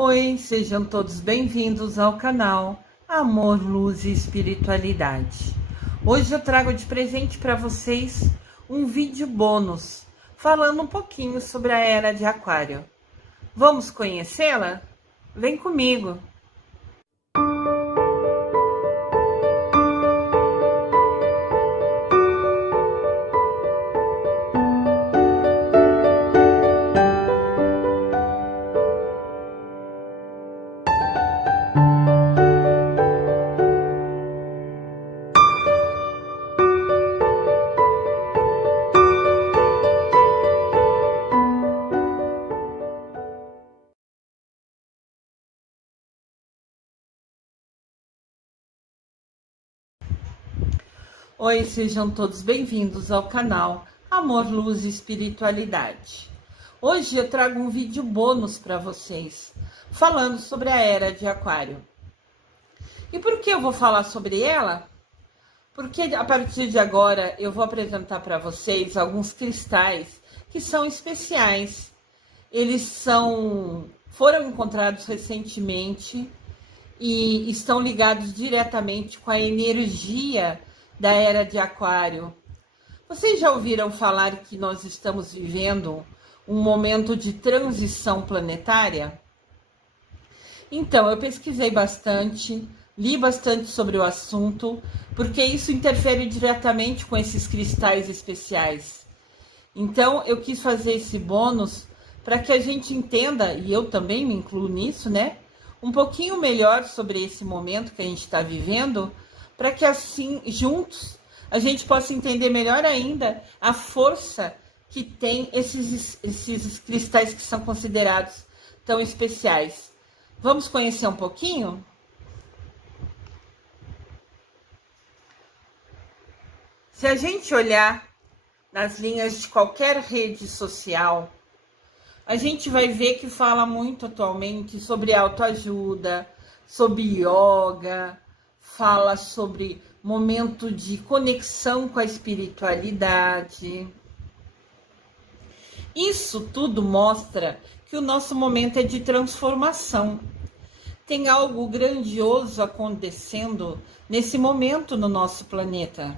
Oi, sejam todos bem-vindos ao canal Amor, Luz e Espiritualidade. Hoje eu trago de presente para vocês um vídeo bônus falando um pouquinho sobre a Era de Aquário. Vamos conhecê-la? Vem comigo! Oi, sejam todos bem-vindos ao canal Amor, Luz e Espiritualidade. Hoje eu trago um vídeo bônus para vocês, falando sobre a Era de Aquário. E por que eu vou falar sobre ela? Porque a partir de agora eu vou apresentar para vocês alguns cristais que são especiais. Eles foram encontrados recentemente e estão ligados diretamente com a energia da Era de Aquário. Vocês já ouviram falar que nós estamos vivendo um momento de transição planetária? Então, eu pesquisei bastante, li bastante sobre o assunto, porque isso interfere diretamente com esses cristais especiais. Então, eu quis fazer esse bônus para que a gente entenda, e eu também me incluo nisso, né? Um pouquinho melhor sobre esse momento que a gente está vivendo, para que assim, juntos, a gente possa entender melhor ainda a força que tem esses cristais que são considerados tão especiais. Vamos conhecer um pouquinho? Se a gente olhar nas linhas de qualquer rede social, a gente vai ver que fala muito atualmente sobre autoajuda, sobre yoga, fala sobre momento de conexão com a espiritualidade. Isso tudo mostra que o nosso momento é de transformação. Tem algo grandioso acontecendo nesse momento no nosso planeta,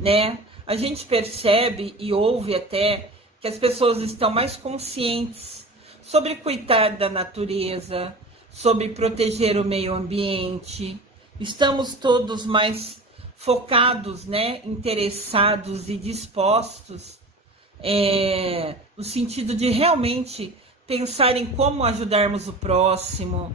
né? A gente percebe e ouve até que as pessoas estão mais conscientes sobre cuidar da natureza, sobre proteger o meio ambiente. Estamos todos mais focados, né, interessados e dispostos, no sentido de realmente pensar em como ajudarmos o próximo.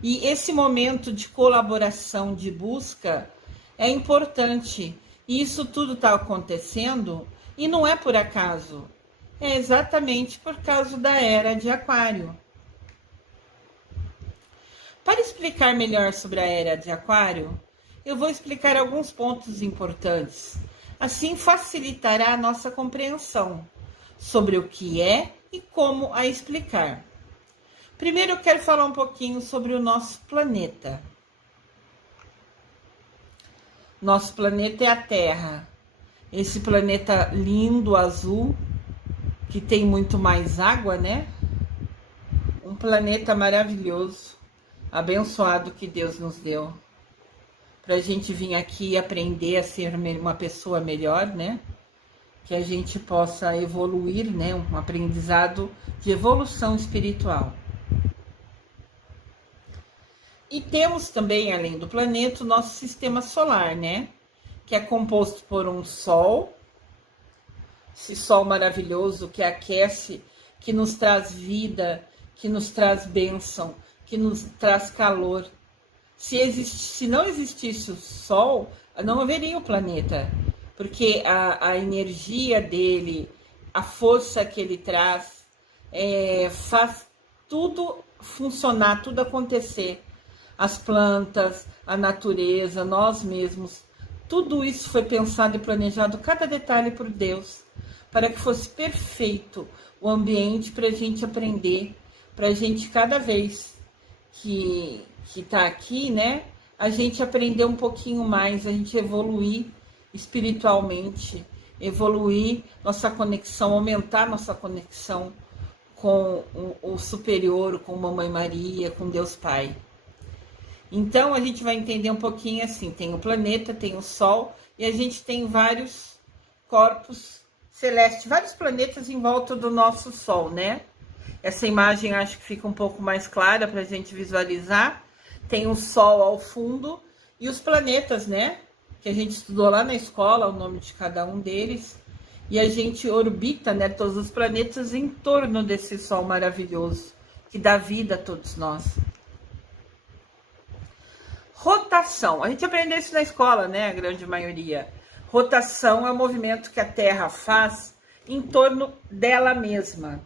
E esse momento de colaboração, de busca, é importante. E isso tudo está acontecendo e não é por acaso. É exatamente por causa da Era de Aquário. Para explicar melhor sobre a Era de Aquário, eu vou explicar alguns pontos importantes. Assim facilitará a nossa compreensão sobre o que é e como a explicar. Primeiro eu quero falar um pouquinho sobre o nosso planeta. Nosso planeta é a Terra. Esse planeta lindo, azul, que tem muito mais água, né? Um planeta maravilhoso, abençoado que Deus nos deu, para a gente vir aqui aprender a ser uma pessoa melhor, né? Que a gente possa evoluir, né? Um aprendizado de evolução espiritual. E temos também, além do planeta, o nosso sistema solar, né? Que é composto por um Sol, esse Sol maravilhoso que aquece, que nos traz vida, que nos traz bênção, que nos traz calor. Se não existisse o Sol, não haveria o planeta, porque a energia dele, a força que ele traz, faz tudo funcionar, tudo acontecer. As plantas, a natureza, nós mesmos, tudo isso foi pensado e planejado, cada detalhe por Deus, para que fosse perfeito o ambiente para a gente aprender, para a gente cada vez que está aqui, né, a gente aprender um pouquinho mais, a gente evoluir espiritualmente, evoluir nossa conexão, aumentar nossa conexão com o superior, com Mamãe Maria, com Deus Pai. Então a gente vai entender um pouquinho assim, tem o planeta, tem o Sol, e a gente tem vários corpos celestes, vários planetas em volta do nosso Sol, né? Essa imagem acho que fica um pouco mais clara para a gente visualizar. Tem o Sol ao fundo e os planetas, né? Que a gente estudou lá na escola, o nome de cada um deles. E a gente orbita, né, todos os planetas em torno desse Sol maravilhoso, que dá vida a todos nós. Rotação. A gente aprendeu isso na escola, né? A grande maioria. Rotação é o movimento que a Terra faz em torno dela mesma,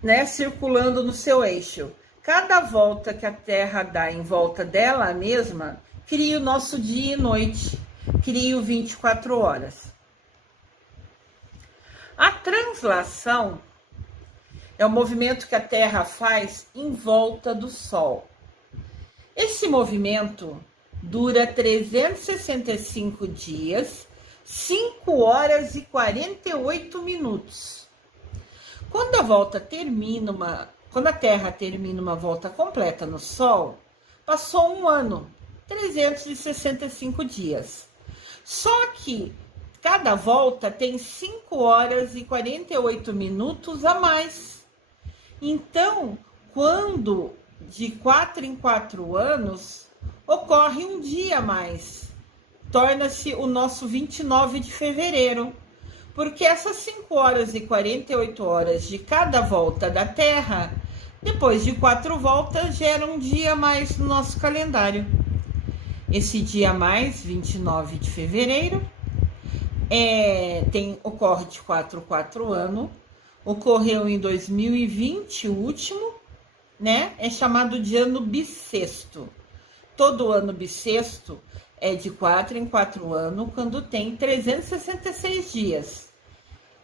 né? Circulando no seu eixo. Cada volta que a Terra dá em volta dela mesma, cria o nosso dia e noite, cria o 24 horas. A translação é o movimento que a Terra faz em volta do Sol. Esse movimento dura 365 dias, 5 horas e 48 minutos. Quando a Terra termina uma volta completa no Sol, passou um ano, 365 dias. Só que cada volta tem 5 horas e 48 minutos a mais. Então, quando de 4 em 4 anos, ocorre um dia a mais. Torna-se o nosso 29 de fevereiro. Porque essas 5 horas e 48 horas de cada volta da Terra, depois de 4 voltas, gera um dia a mais no nosso calendário. Esse dia a mais, 29 de fevereiro, ocorre de 4 em 4 anos. Ocorreu em 2020, o último, né? É chamado de ano bissexto. Todo ano bissexto é de 4 em 4 anos, quando tem 366 dias.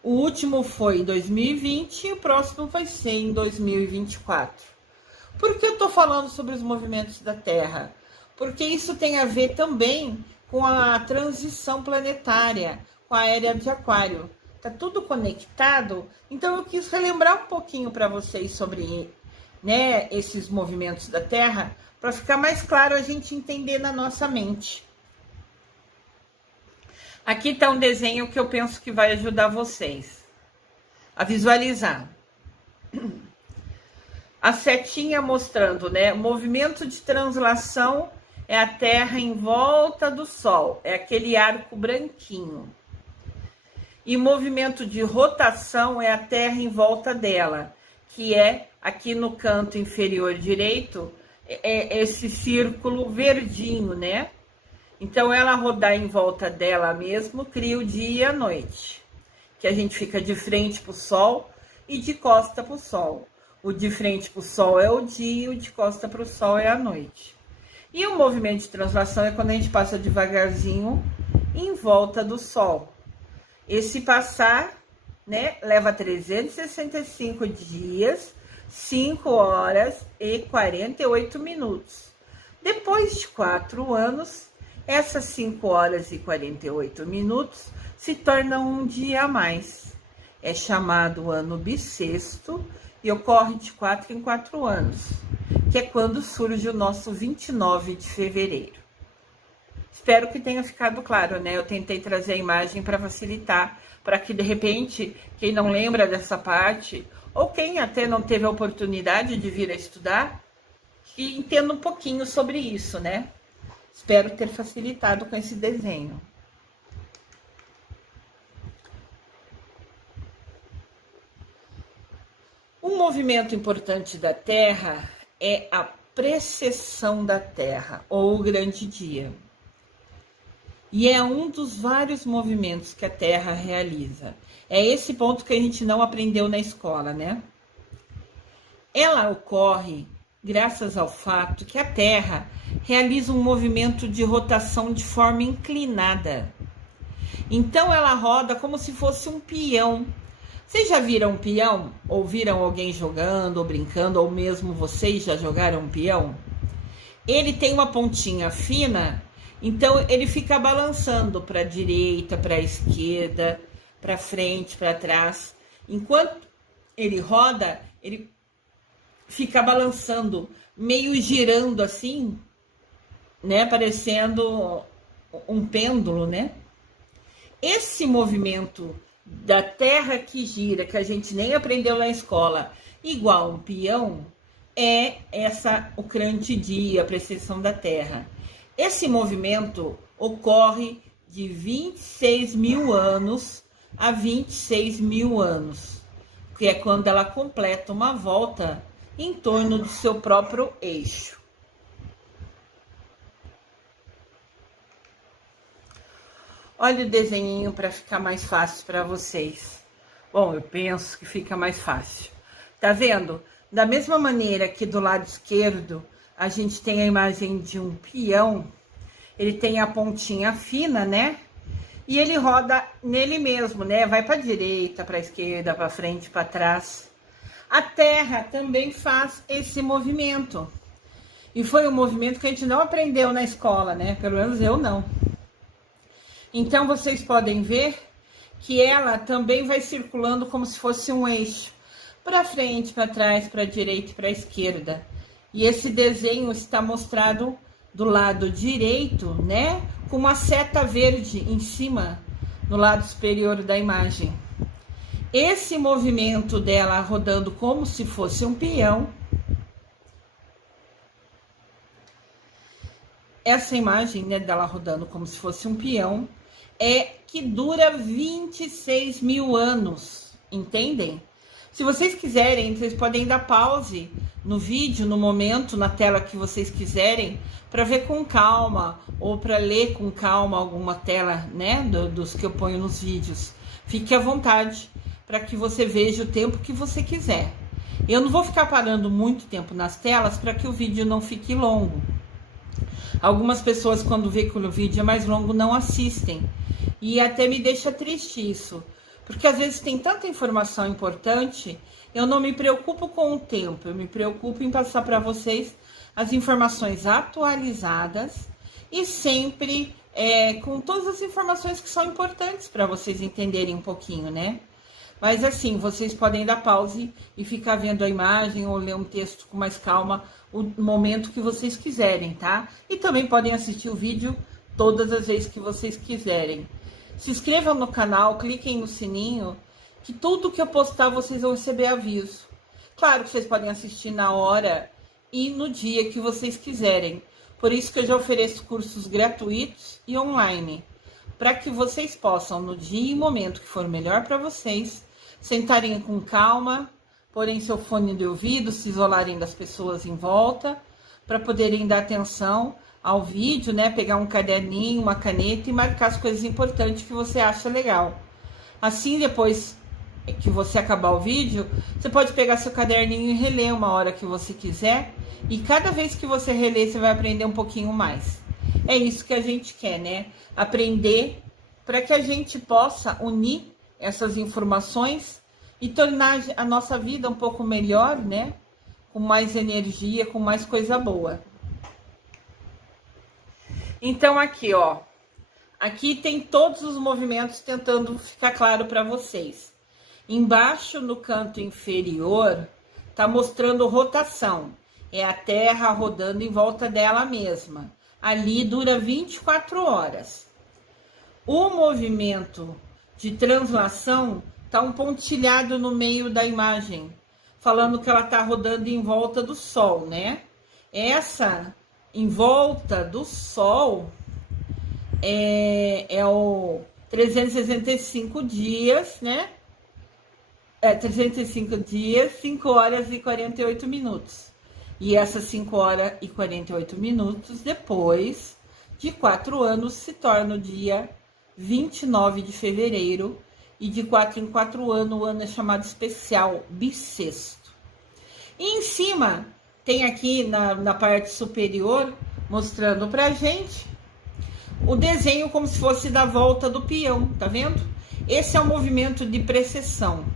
O último foi em 2020 e o próximo vai ser em 2024. Por que eu estou falando sobre os movimentos da Terra? Porque isso tem a ver também com a transição planetária, com a era de Aquário. Tá tudo conectado, então eu quis relembrar um pouquinho para vocês sobre, né, esses movimentos da Terra, para ficar mais claro a gente entender na nossa mente. Aqui está um desenho que eu penso que vai ajudar vocês a visualizar. A setinha mostrando, né, o movimento de translação é a Terra em volta do Sol, é aquele arco branquinho. E movimento de rotação é a Terra em volta dela, que é aqui no canto inferior direito, esse círculo verdinho, né? Então, ela rodar em volta dela mesmo, cria o dia e a noite. Que a gente fica de frente para o Sol e de costa para o Sol. O de frente para o Sol é o dia, o de costa para o Sol é a noite. E o movimento de translação é quando a gente passa devagarzinho em volta do Sol. Esse passar, né, leva 365 dias, 5 horas e 48 minutos. Depois de 4 anos, essas 5 horas e 48 minutos se tornam um dia a mais. É chamado ano bissexto e ocorre de 4 em 4 anos, que é quando surge o nosso 29 de fevereiro. Espero que tenha ficado claro, né? Eu tentei trazer a imagem para facilitar, para que de repente, quem não lembra dessa parte, ou quem até não teve a oportunidade de vir a estudar, que entenda um pouquinho sobre isso, né? Espero ter facilitado com esse desenho. Um movimento importante da Terra é a precessão da Terra, ou o grande dia. E é um dos vários movimentos que a Terra realiza. É esse ponto que a gente não aprendeu na escola, né? Ela ocorre graças ao fato que a Terra realiza um movimento de rotação de forma inclinada. Então, ela roda como se fosse um peão. Vocês já viram um peão? Ou viram alguém jogando ou brincando, ou mesmo vocês já jogaram um peão? Ele tem uma pontinha fina, então ele fica balançando para a direita, para a esquerda, para frente, para trás. Enquanto ele roda, ele fica balançando, meio girando assim, né? Parecendo um pêndulo, né? Esse movimento da Terra que gira, que a gente nem aprendeu na escola, igual um peão, é o Crânio-Dia, a precessão da Terra. Esse movimento ocorre de 26 mil anos a 26 mil anos, que é quando ela completa uma volta em torno do seu próprio eixo. Olha o desenho para ficar mais fácil para vocês. Bom, eu penso que fica mais fácil. Tá vendo? Da mesma maneira que do lado esquerdo a gente tem a imagem de um peão, ele tem a pontinha fina, né? E ele roda nele mesmo, né? Vai para a direita, para a esquerda, para frente, para trás. A Terra também faz esse movimento. E foi um movimento que a gente não aprendeu na escola, né? Pelo menos eu não. Então, vocês podem ver que ela também vai circulando como se fosse um eixo. Para frente, para trás, para a direita e para a esquerda. E esse desenho está mostrado do lado direito, né? Com uma seta verde em cima, no lado superior da imagem. Esse movimento dela rodando como se fosse um peão. Essa imagem, né, dela rodando como se fosse um peão, é que dura 26 mil anos, entendem? Se vocês quiserem, vocês podem dar pause no vídeo, no momento, na tela que vocês quiserem, para ver com calma, ou para ler com calma alguma tela, né, dos que eu ponho nos vídeos. Fique à vontade, para que você veja o tempo que você quiser. Eu não vou ficar parando muito tempo nas telas, para que o vídeo não fique longo. Algumas pessoas, quando vê que o vídeo é mais longo, não assistem. E até me deixa triste isso. Porque às vezes tem tanta informação importante, eu não me preocupo com o tempo. Eu me preocupo em passar para vocês as informações atualizadas e sempre com todas as informações que são importantes para vocês entenderem um pouquinho, né? Mas assim, vocês podem dar pause e ficar vendo a imagem ou ler um texto com mais calma o momento que vocês quiserem, tá? E também podem assistir o vídeo todas as vezes que vocês quiserem. Se inscrevam no canal, cliquem no sininho, que tudo que eu postar vocês vão receber aviso. Claro que vocês podem assistir na hora e no dia que vocês quiserem. Por isso que eu já ofereço cursos gratuitos e online, para que vocês possam, no dia e momento que for melhor para vocês, sentarem com calma, porem seu fone de ouvido, se isolarem das pessoas em volta, para poderem dar atenção ao vídeo, né? Pegar um caderninho, uma caneta e marcar as coisas importantes que você acha legal. Assim, depois que você acabar o vídeo, você pode pegar seu caderninho e reler uma hora que você quiser. E cada vez que você reler, você vai aprender um pouquinho mais. É isso que a gente quer, né? Aprender para que a gente possa unir essas informações e tornar a nossa vida um pouco melhor, né? Com mais energia, com mais coisa boa. Então, aqui, ó. Aqui tem todos os movimentos tentando ficar claro para vocês. Embaixo, no canto inferior, tá mostrando rotação. É a Terra rodando em volta dela mesma. Ali dura 24 horas. O movimento de translação tá um pontilhado no meio da imagem, falando que ela tá rodando em volta do Sol, né? Essa em volta do Sol é o 365 dias, né? 365 dias, 5 horas e 48 minutos. E essas 5 horas e 48 minutos, depois de 4 anos, se torna o dia 29 de fevereiro. E de 4 em 4 anos, o ano é chamado especial bissexto. E em cima, tem aqui na parte superior, mostrando pra gente o desenho como se fosse da volta do peão, tá vendo? Esse é o movimento de precessão.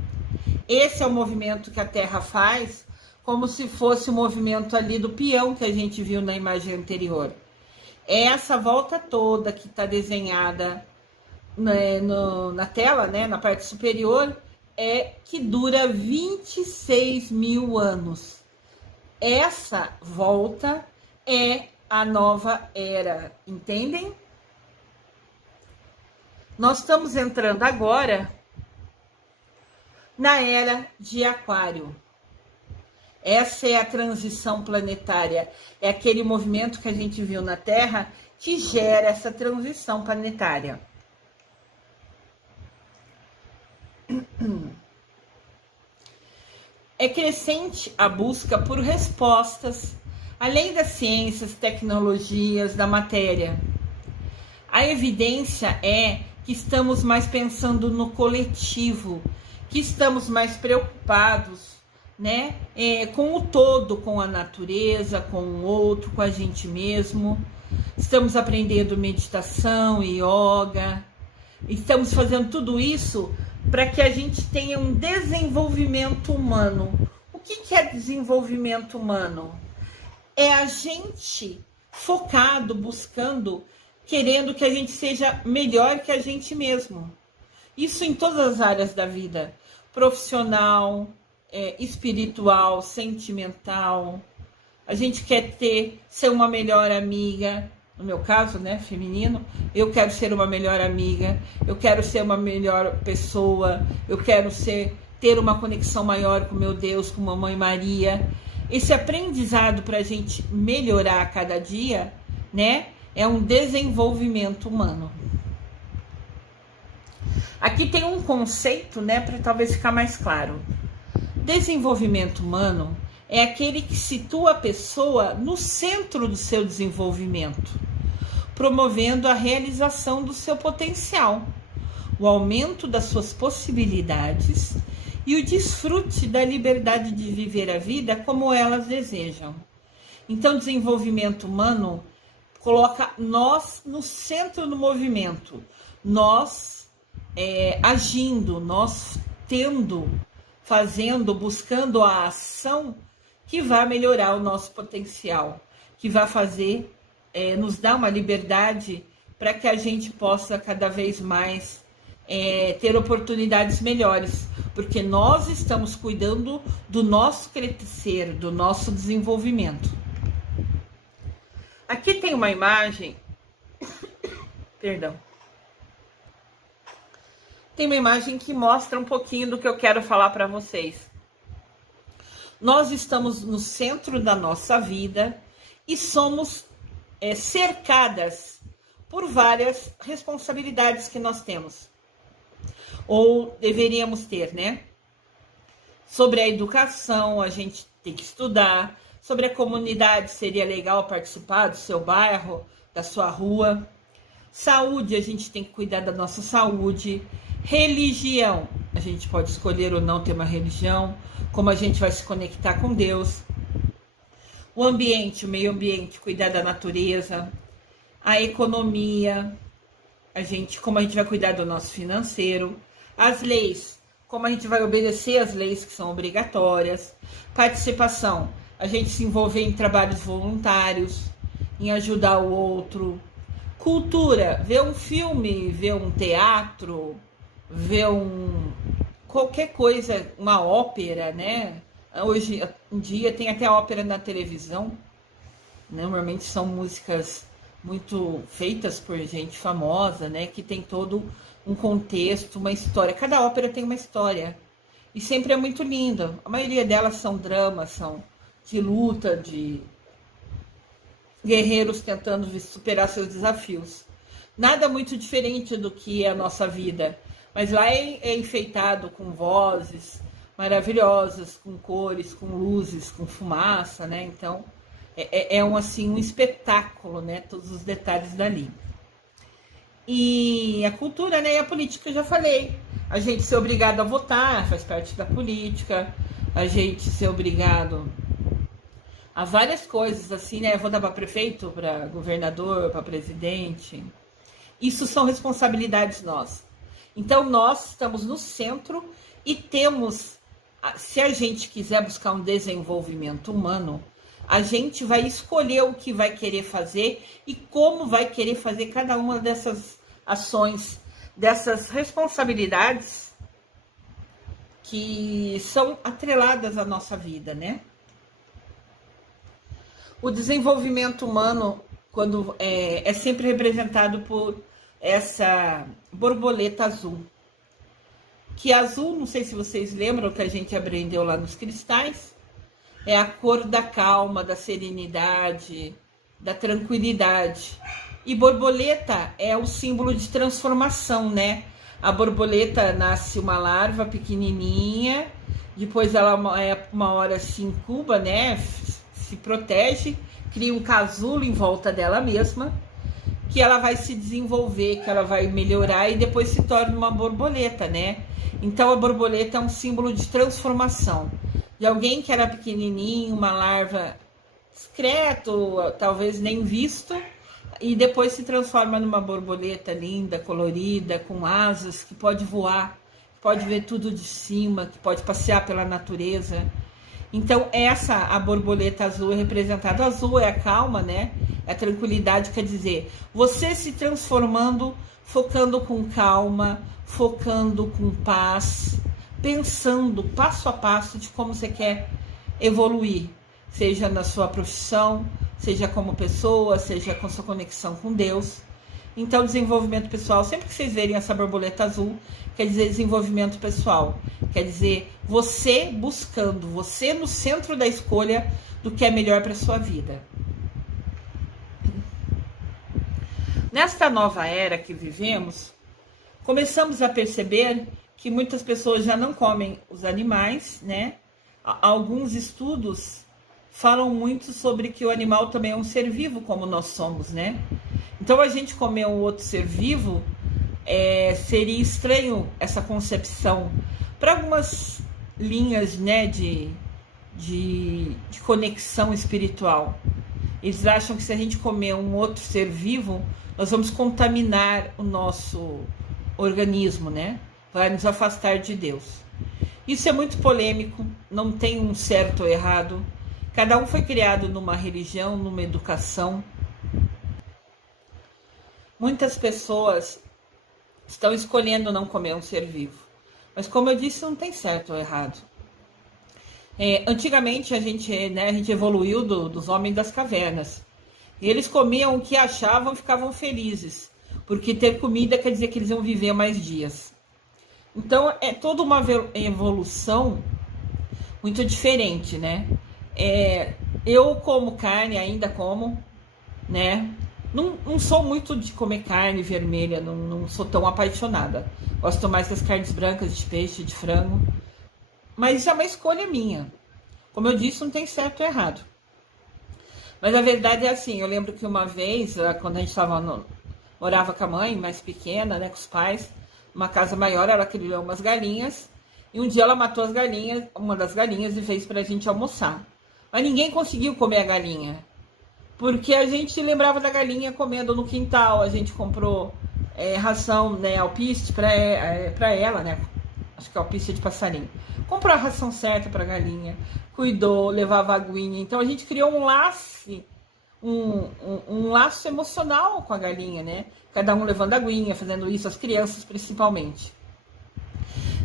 Esse é o movimento que a Terra faz, como se fosse o movimento ali do peão que a gente viu na imagem anterior. Essa volta toda que está desenhada na tela, né, na parte superior, é que dura 26 mil anos. Essa volta é a nova era, entendem? Nós estamos entrando agora na era de Aquário. Essa é a transição planetária, é aquele movimento que a gente viu na Terra que gera essa transição planetária. É crescente a busca por respostas, além das ciências, tecnologias, da matéria. A evidência é que estamos mais pensando no coletivo, que estamos mais preocupados, né, com o todo, com a natureza, com o outro, com a gente mesmo. Estamos aprendendo meditação e yoga. Estamos fazendo tudo isso para que a gente tenha um desenvolvimento humano. O que é desenvolvimento humano? É a gente focado, buscando, querendo que a gente seja melhor que a gente mesmo. Isso em todas as áreas da vida. Profissional, espiritual, sentimental. A gente quer ser uma melhor amiga. No meu caso, né, feminino, eu quero ser uma melhor amiga, eu quero ser uma melhor pessoa, eu quero ter uma conexão maior com meu Deus, com Mamãe Maria. Esse aprendizado para a gente melhorar a cada dia, né, é um desenvolvimento humano. Aqui tem um conceito, né, para talvez ficar mais claro. Desenvolvimento humano é aquele que situa a pessoa no centro do seu desenvolvimento, promovendo a realização do seu potencial, o aumento das suas possibilidades e o desfrute da liberdade de viver a vida como elas desejam. Então, desenvolvimento humano coloca nós no centro do movimento, nós agindo, nós fazendo, buscando a ação que vai melhorar o nosso potencial, que vai fazer, nos dar uma liberdade para que a gente possa cada vez mais ter oportunidades melhores, porque nós estamos cuidando do nosso crescer, do nosso desenvolvimento. Aqui tem uma imagem, perdão, tem uma imagem que mostra um pouquinho do que eu quero falar para vocês. Nós estamos no centro da nossa vida e somos cercadas por várias responsabilidades que nós temos, ou deveríamos ter, né? Sobre a educação, a gente tem que estudar. Sobre a comunidade, seria legal participar do seu bairro, da sua rua. Saúde, a gente tem que cuidar da nossa saúde. Religião, a gente pode escolher ou não ter uma religião, como a gente vai se conectar com Deus. O ambiente, o meio ambiente, cuidar da natureza. A economia, como a gente vai cuidar do nosso financeiro. As leis, como a gente vai obedecer às leis que são obrigatórias. Participação, a gente se envolver em trabalhos voluntários, em ajudar o outro. Cultura, ver um filme, ver um teatro, ver qualquer coisa, uma ópera, né? Hoje em dia tem até ópera na televisão. Normalmente são músicas muito feitas por gente famosa, né? Que tem todo um contexto, uma história. Cada ópera tem uma história. E sempre é muito linda. A maioria delas são dramas, são de luta, de guerreiros tentando superar seus desafios. Nada muito diferente do que é a nossa vida. Mas lá é enfeitado com vozes maravilhosas, com cores, com luzes, com fumaça, né? Então, um espetáculo, né? Todos os detalhes dali. E a cultura, né? E a política, eu já falei. A gente ser obrigado a votar faz parte da política. A gente ser obrigado a várias coisas, assim, né? Votar para prefeito, para governador, para presidente. Isso são responsabilidades nossas. Então, nós estamos no centro e temos, se a gente quiser buscar um desenvolvimento humano, a gente vai escolher o que vai querer fazer e como vai querer fazer cada uma dessas ações, dessas responsabilidades que são atreladas à nossa vida, né? O desenvolvimento humano, quando é sempre representado por essa borboleta azul. Que azul, não sei se vocês lembram que a gente aprendeu lá nos cristais, é a cor da calma, da serenidade, da tranquilidade. E borboleta é o símbolo de transformação, né? A borboleta nasce uma larva pequenininha, depois ela uma hora se incuba, né? Se protege, cria um casulo em volta dela mesma, que ela vai se desenvolver, que ela vai melhorar e depois se torna uma borboleta, né? Então a borboleta é um símbolo de transformação. De alguém que era pequenininho, uma larva discreto, talvez nem visto, e depois se transforma numa borboleta linda, colorida, com asas, que pode voar, que pode ver tudo de cima, que pode passear pela natureza. Então a borboleta azul é representada. Azul é a calma, né? É a tranquilidade, quer dizer, você se transformando, focando com calma, focando com paz, pensando passo a passo de como você quer evoluir, seja na sua profissão, seja como pessoa, seja com sua conexão com Deus. Então, desenvolvimento pessoal, sempre que vocês verem essa borboleta azul, quer dizer desenvolvimento pessoal. Quer dizer, você buscando, você no centro da escolha do que é melhor para a sua vida. Nesta nova era que vivemos, começamos a perceber que muitas pessoas já não comem os animais, né? Alguns estudos falam muito sobre que o animal também é um ser vivo, como nós somos, né? Então, a gente comer um outro ser vivo, seria estranho essa concepção. Para algumas linhas, né, de conexão espiritual, eles acham que se a gente comer um outro ser vivo, nós vamos contaminar o nosso organismo, né? Vai nos afastar de Deus. Isso é muito polêmico, não tem um certo ou errado. Cada um foi criado numa religião, numa educação. Muitas pessoas estão escolhendo não comer um ser vivo. Mas como eu disse, não tem certo ou errado. Antigamente a gente evoluiu dos homens das cavernas. E eles comiam o que achavam e ficavam felizes. Porque ter comida quer dizer que eles iam viver mais dias. Então é toda uma evolução muito diferente, né? Eu como carne, ainda como, né? Não sou muito de comer carne vermelha, não sou tão apaixonada. Gosto mais das carnes brancas, de peixe, de frango. Mas isso é uma escolha minha. Como eu disse, não tem certo ou errado. Mas a verdade é assim, eu lembro que uma vez, quando a gente morava com a mãe, mais pequena, né, com os pais, numa casa maior, ela criou umas galinhas. E um dia ela matou as galinhas, uma das galinhas, e fez pra gente almoçar. Mas ninguém conseguiu comer a galinha. Porque a gente lembrava da galinha comendo no quintal, a gente comprou ração, né, alpiste para ela, né, acho que é alpiste de passarinho. Comprou a ração certa para a galinha, cuidou, levava aguinha. Então a gente criou um laço, um laço emocional com a galinha, né? Cada um levando aguinha, fazendo isso, as crianças principalmente.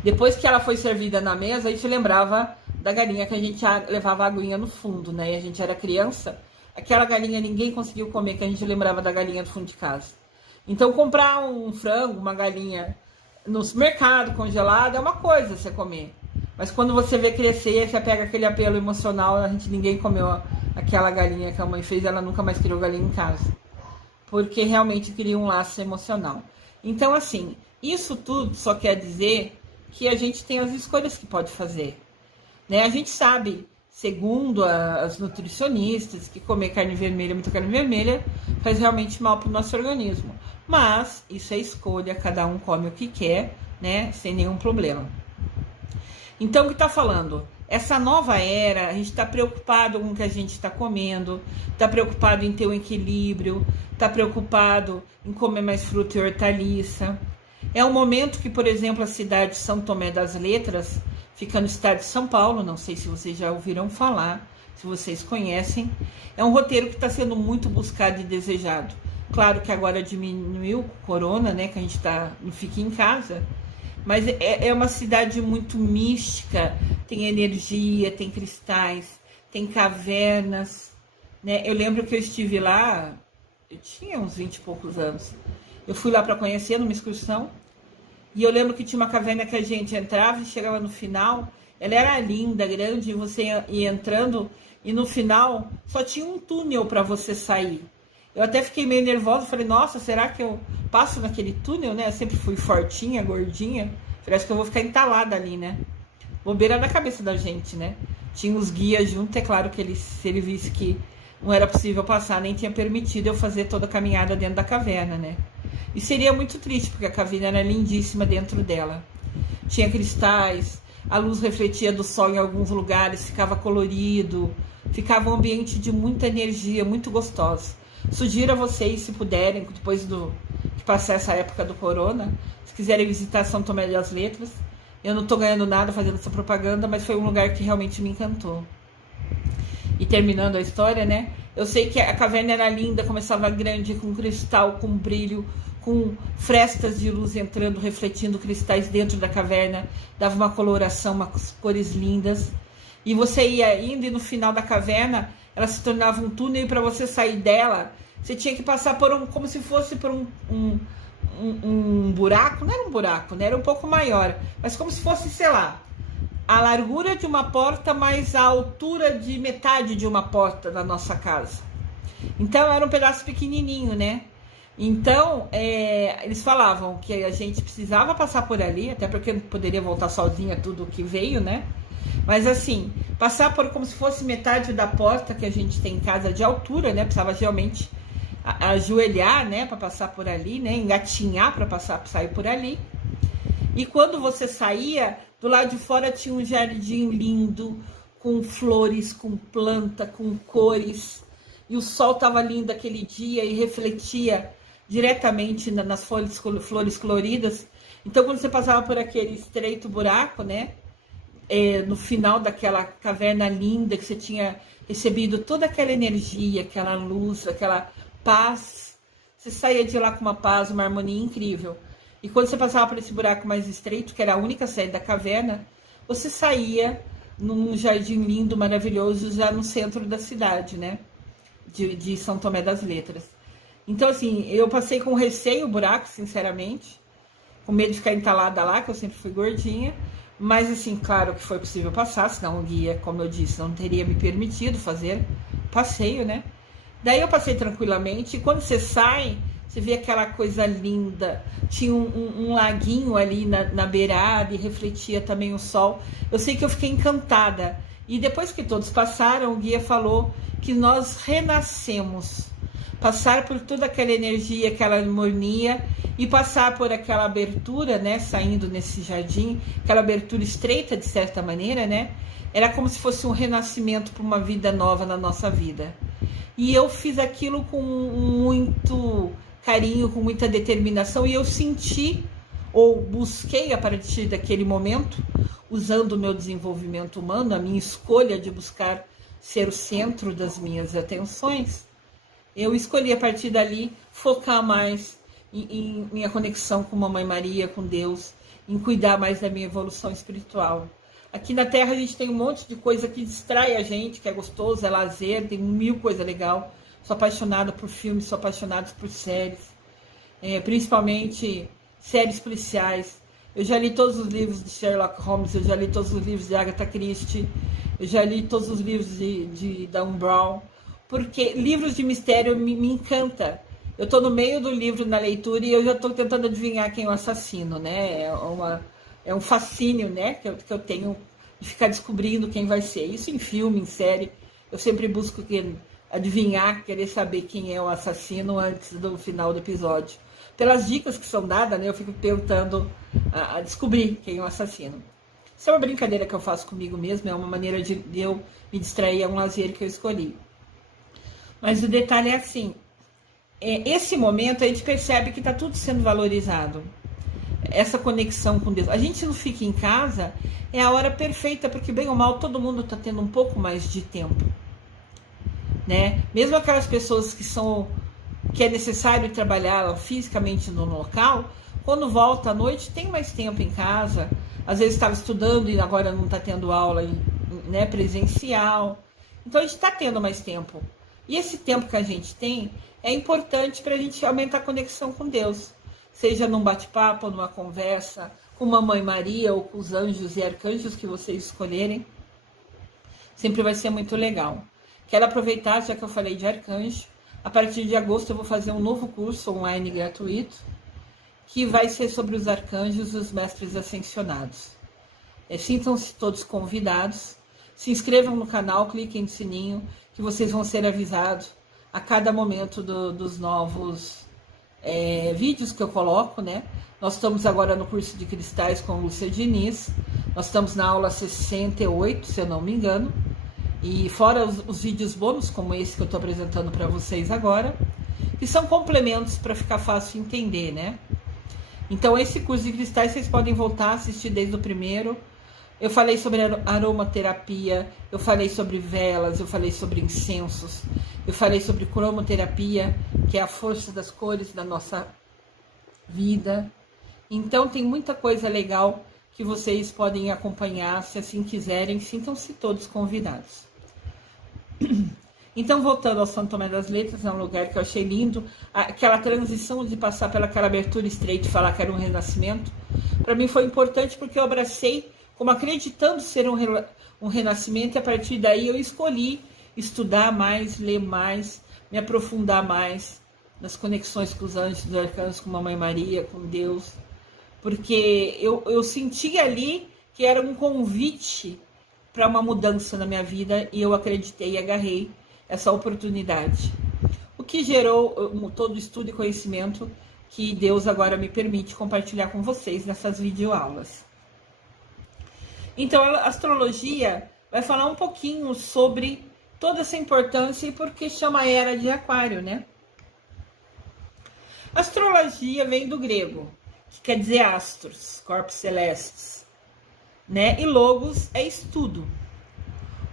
Depois que ela foi servida na mesa, a gente lembrava da galinha que a gente levava a aguinha no fundo, né? E a gente era criança. Aquela galinha ninguém conseguiu comer, que a gente lembrava da galinha do fundo de casa. Então, comprar um frango, uma galinha no mercado congelado é uma coisa você comer. Mas quando você vê crescer, você pega aquele apelo emocional, ninguém comeu aquela galinha que a mãe fez, ela nunca mais criou galinha em casa. Porque realmente cria um laço emocional. Então, assim, isso tudo só quer dizer que a gente tem as escolhas que pode fazer. Né? A gente sabe, segundo as nutricionistas, que comer carne vermelha, muita carne vermelha, faz realmente mal para o nosso organismo. Mas isso é escolha, cada um come o que quer, né? Sem nenhum problema. Então, o que está falando? Essa nova era, a gente está preocupado com o que a gente está comendo, está preocupado em ter um equilíbrio, está preocupado em comer mais fruta e hortaliça. É um momento que, por exemplo, a cidade de São Tomé das Letras fica no estado de São Paulo, não sei se vocês já ouviram falar, se vocês conhecem. É um roteiro que está sendo muito buscado e desejado. Claro que agora diminuiu o corona, né, que a gente não fica em casa, Mas é uma cidade muito mística, tem energia, tem cristais, tem cavernas, né? Eu lembro que eu estive lá, eu tinha uns 20 e poucos anos. Eu fui lá para conhecer numa excursão, e eu lembro que tinha uma caverna que a gente entrava e chegava no final, ela era linda, grande, e você ia entrando, e no final só tinha um túnel para você sair. Eu até fiquei meio nervosa, falei, nossa, será que eu passo naquele túnel, né? Eu sempre fui fortinha, gordinha, falei, acho que eu vou ficar entalada ali, né? Bobeira na cabeça da gente, né? Tinha os guias junto, é claro que se ele visse que não era possível passar, nem tinha permitido eu fazer toda a caminhada dentro da caverna, né? E seria muito triste, porque a caverna era lindíssima dentro dela. Tinha cristais, a luz refletia do sol em alguns lugares, ficava colorido, ficava um ambiente de muita energia, muito gostoso. Sugiro a vocês, se puderem, depois de passar essa época do corona, se quiserem visitar São Tomé das Letras. Eu não estou ganhando nada fazendo essa propaganda, mas foi um lugar que realmente me encantou. E terminando a história, né? Eu sei que a caverna era linda, começava grande, com cristal, com brilho, com frestas de luz entrando, refletindo cristais dentro da caverna, dava uma coloração, umas cores lindas. E você ia indo e no final da caverna, ela se tornava um túnel, e para você sair dela, você tinha que passar por como se fosse por um buraco, não era um buraco, né? Era um pouco maior, mas como se fosse, sei lá, a largura de uma porta mais a altura de metade de uma porta da nossa casa. Então era um pedaço pequenininho, né? Então eles falavam que a gente precisava passar por ali, até porque não poderia voltar sozinha tudo que veio, né? Mas assim, passar por como se fosse metade da porta que a gente tem em casa de altura, né? Precisava realmente ajoelhar, né, para passar por ali, né, engatinhar para sair por ali. E quando você saía, do lado de fora tinha um jardim lindo, com flores, com planta, com cores. E o sol estava lindo aquele dia e refletia diretamente nas flores coloridas. Então, quando você passava por aquele estreito buraco, né, no final daquela caverna linda, que você tinha recebido toda aquela energia, aquela luz, aquela paz, você saía de lá com uma paz, uma harmonia incrível. E quando você passava por esse buraco mais estreito, que era a única saída da caverna, você saía num jardim lindo, maravilhoso, já no centro da cidade, né? De São Tomé das Letras. Então, assim, eu passei com receio o buraco, sinceramente, com medo de ficar entalada lá, que eu sempre fui gordinha. Mas, assim, claro que foi possível passar, senão o guia, como eu disse, não teria me permitido fazer passeio, né? Daí eu passei tranquilamente, e quando você sai, você vê aquela coisa linda. Tinha um laguinho ali na beirada e refletia também o sol. Eu sei que eu fiquei encantada. E depois que todos passaram, o guia falou que nós renascemos. Passar por toda aquela energia, aquela harmonia, e passar por aquela abertura, né, saindo nesse jardim, aquela abertura estreita de certa maneira, né, era como se fosse um renascimento para uma vida nova na nossa vida. E eu fiz aquilo com muito carinho, com muita determinação, e eu senti, ou busquei a partir daquele momento, usando o meu desenvolvimento humano, a minha escolha de buscar ser o centro das minhas atenções, eu escolhi a partir dali focar mais em minha conexão com Mamãe Maria, com Deus, em cuidar mais da minha evolução espiritual. Aqui na Terra a gente tem um monte de coisa que distrai a gente, que é gostoso, é lazer, tem mil coisas legais. Sou apaixonada por filmes, sou apaixonada por séries, principalmente séries policiais. Eu já li todos os livros de Sherlock Holmes, eu já li todos os livros de Agatha Christie, eu já li todos os livros de Dan Brown, porque livros de mistério me encanta. Eu estou no meio do livro na leitura e eu já estou tentando adivinhar quem é o assassino, né? É um fascínio, né, que eu tenho de ficar descobrindo quem vai ser. Isso em filme, em série, eu sempre busco adivinhar, querer saber quem é o assassino antes do final do episódio. Pelas dicas que são dadas, né, eu fico tentando a descobrir quem é o assassino. Isso é uma brincadeira que eu faço comigo mesmo, é uma maneira de eu me distrair, é um lazer que eu escolhi. Mas o detalhe é assim, esse momento a gente percebe que está tudo sendo valorizado. Essa conexão com Deus. A gente não fica em casa, é a hora perfeita, porque bem ou mal todo mundo está tendo um pouco mais de tempo, né? Mesmo aquelas pessoas que é necessário trabalhar fisicamente no local, Quando volta à noite, tem mais tempo em casa. Às vezes estava estudando e agora não está tendo aula, né, presencial. Então a gente está tendo mais tempo. E esse tempo que a gente tem é importante para a gente aumentar a conexão com Deus. Seja num bate-papo, numa conversa, com Mamãe Maria ou com os anjos e arcanjos que vocês escolherem. Sempre vai ser muito legal. Quero aproveitar, já que eu falei de arcanjo, a partir de agosto eu vou fazer um novo curso online gratuito, que vai ser sobre os arcanjos e os mestres ascensionados. Sintam-se todos convidados, se inscrevam no canal, cliquem no sininho, que vocês vão ser avisados a cada momento dos novos vídeos que eu coloco, né? Nós estamos agora no curso de cristais com Lúcia Diniz, nós estamos na aula 68, se eu não me engano, e fora os vídeos bônus, como esse que eu estou apresentando para vocês agora, que são complementos para ficar fácil entender, né? Então, esse curso de cristais vocês podem voltar a assistir desde o primeiro. Eu falei sobre aromaterapia, eu falei sobre velas, eu falei sobre incensos, eu falei sobre cromoterapia, que é a força das cores da nossa vida. Então, tem muita coisa legal que vocês podem acompanhar, se assim quiserem, sintam-se todos convidados. Então, voltando ao Santo Tomé das Letras, é um lugar que eu achei lindo, aquela transição de passar pelaquela abertura estreita e falar que era um renascimento, para mim foi importante porque eu abracei como acreditando ser um renascimento, e a partir daí eu escolhi estudar mais, ler mais, me aprofundar mais nas conexões com os anjos, os arcanos, com Mamãe Maria, com Deus, porque eu senti ali que era um convite para uma mudança na minha vida, e eu acreditei e agarrei essa oportunidade. O que gerou todo o estudo e conhecimento que Deus agora me permite compartilhar com vocês nessas videoaulas. Então, a astrologia vai falar um pouquinho sobre toda essa importância e por que chama Era de Aquário, né? Astrologia vem do grego, que quer dizer astros, corpos celestes, né? E logos é estudo.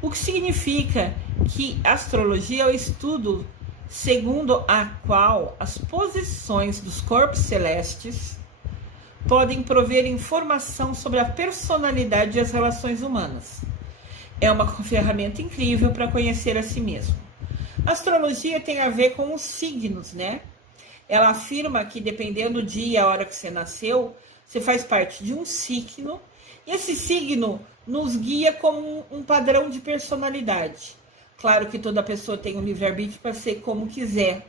O que significa que astrologia é o estudo segundo a qual as posições dos corpos celestes podem prover informação sobre a personalidade e as relações humanas. É uma ferramenta incrível para conhecer a si mesmo. A astrologia tem a ver com os signos, né? Ela afirma que dependendo do dia e a hora que você nasceu, você faz parte de um signo, e esse signo nos guia como um padrão de personalidade. Claro que toda pessoa tem um livre-arbítrio para ser como quiser.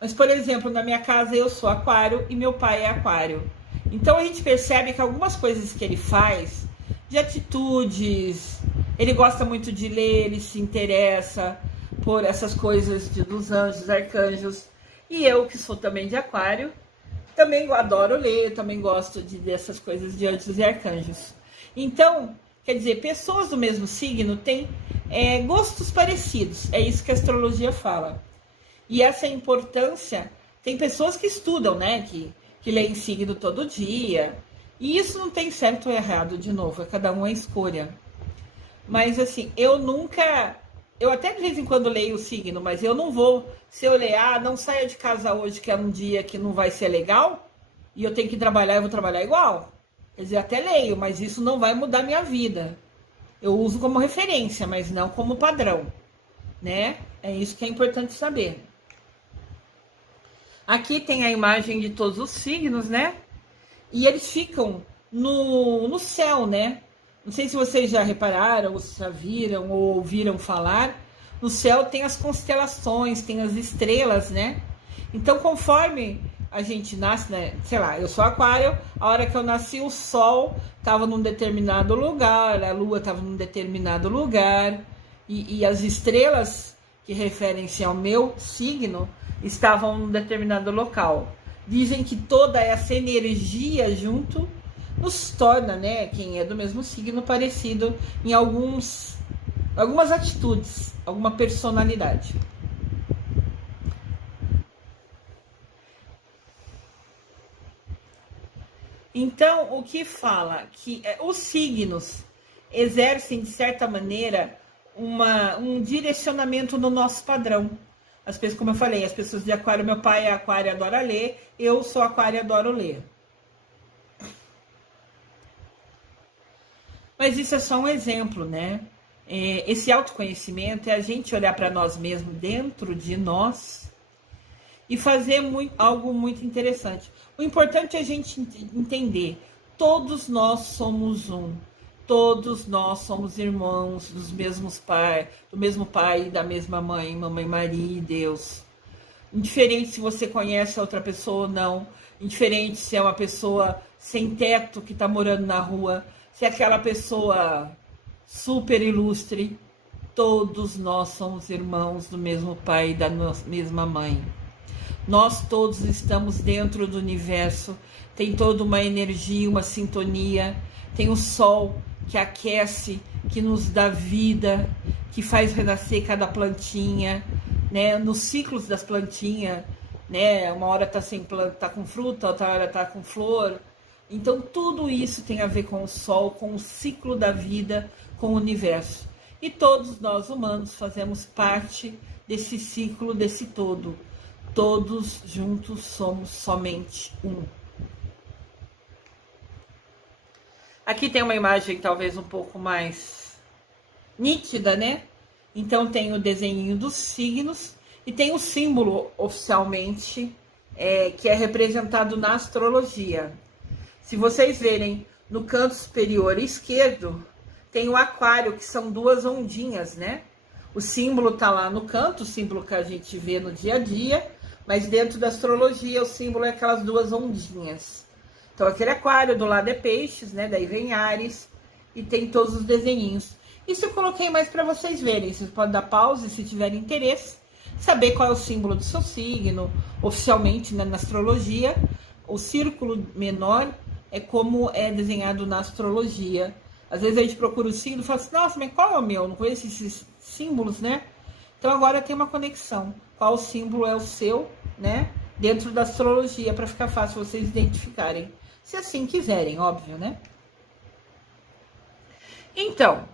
Mas, por exemplo, na minha casa eu sou aquário e meu pai é aquário. Então a gente percebe que algumas coisas que ele faz, de atitudes, ele gosta muito de ler, ele se interessa por essas coisas dos anjos, arcanjos. E eu, que sou também de aquário, também adoro ler, também gosto dessas coisas de anjos e arcanjos. Então, quer dizer, pessoas do mesmo signo têm gostos parecidos. É isso que a astrologia fala. E essa importância, tem pessoas que estudam, né? Que leem signo todo dia. E isso não tem certo ou errado, de novo. É cada um a escolha. Mas assim, eu até de vez em quando leio o signo, mas eu não vou, se eu ler, não saia de casa hoje, que é um dia que não vai ser legal, e eu tenho que trabalhar, eu vou trabalhar igual. Quer dizer, até leio, mas isso não vai mudar minha vida. Eu uso como referência, mas não como padrão, né? É isso que é importante saber. Aqui tem a imagem de todos os signos, né? E eles ficam no céu, né? Não sei se vocês já repararam, ou já viram, ou ouviram falar. No céu tem as constelações, tem as estrelas, né? Então, conforme a gente nasce, né? Sei lá, eu sou aquário, a hora que eu nasci o sol estava num determinado lugar, a lua estava num determinado lugar, e as estrelas que referem-se ao meu signo estavam num determinado local. Dizem que toda essa energia junto nos torna, né, quem é do mesmo signo, parecido em algumas atitudes, alguma personalidade. Então, o que fala? Que os signos exercem, de certa maneira, um direcionamento no nosso padrão. As pessoas, como eu falei, as pessoas de aquário, meu pai é aquário, adora ler, eu sou aquário, adoro ler. Mas isso é só um exemplo, né? Esse autoconhecimento é a gente olhar para nós mesmos dentro de nós e fazer algo muito interessante. O importante é a gente entender, todos nós somos um, todos nós somos irmãos dos mesmos pais, do mesmo pai e da mesma mãe, Mamãe Maria e Deus. Indiferente se você conhece a outra pessoa ou não, indiferente se é uma pessoa sem teto que está morando na rua, se é aquela pessoa super ilustre, todos nós somos irmãos do mesmo pai e da mesma mãe. Nós todos estamos dentro do universo, tem toda uma energia, uma sintonia, tem o sol que aquece, que nos dá vida, que faz renascer cada plantinha, né? Nos ciclos das plantinhas, né? Uma hora tá sem planta, tá com fruta, outra hora tá com flor. Então tudo isso tem a ver com o sol, com o ciclo da vida, com o universo. E todos nós humanos fazemos parte desse ciclo, desse todo. Todos juntos somos somente um. Aqui tem uma imagem talvez um pouco mais nítida, né? Então tem o desenho dos signos e tem o símbolo oficialmente que é representado na astrologia. Se vocês verem no canto superior esquerdo, tem o aquário, que são duas ondinhas, né? O símbolo tá lá no canto, o símbolo que a gente vê no dia a dia, mas dentro da astrologia o símbolo é aquelas duas ondinhas. Então aquele aquário do lado é peixes, né? Daí vem Áries e tem todos os desenhinhos. Isso eu coloquei mais para vocês verem. Vocês podem dar pause se tiverem interesse, saber qual é o símbolo do seu signo, oficialmente, né, na astrologia. O círculo menor é como é desenhado na astrologia. Às vezes a gente procura o signo e fala assim, nossa, mas qual é o meu? Não conheço esses símbolos, né? Então agora tem uma conexão. Qual símbolo é o seu, né? Dentro da astrologia, para ficar fácil vocês identificarem. Se assim quiserem, óbvio, né? Então,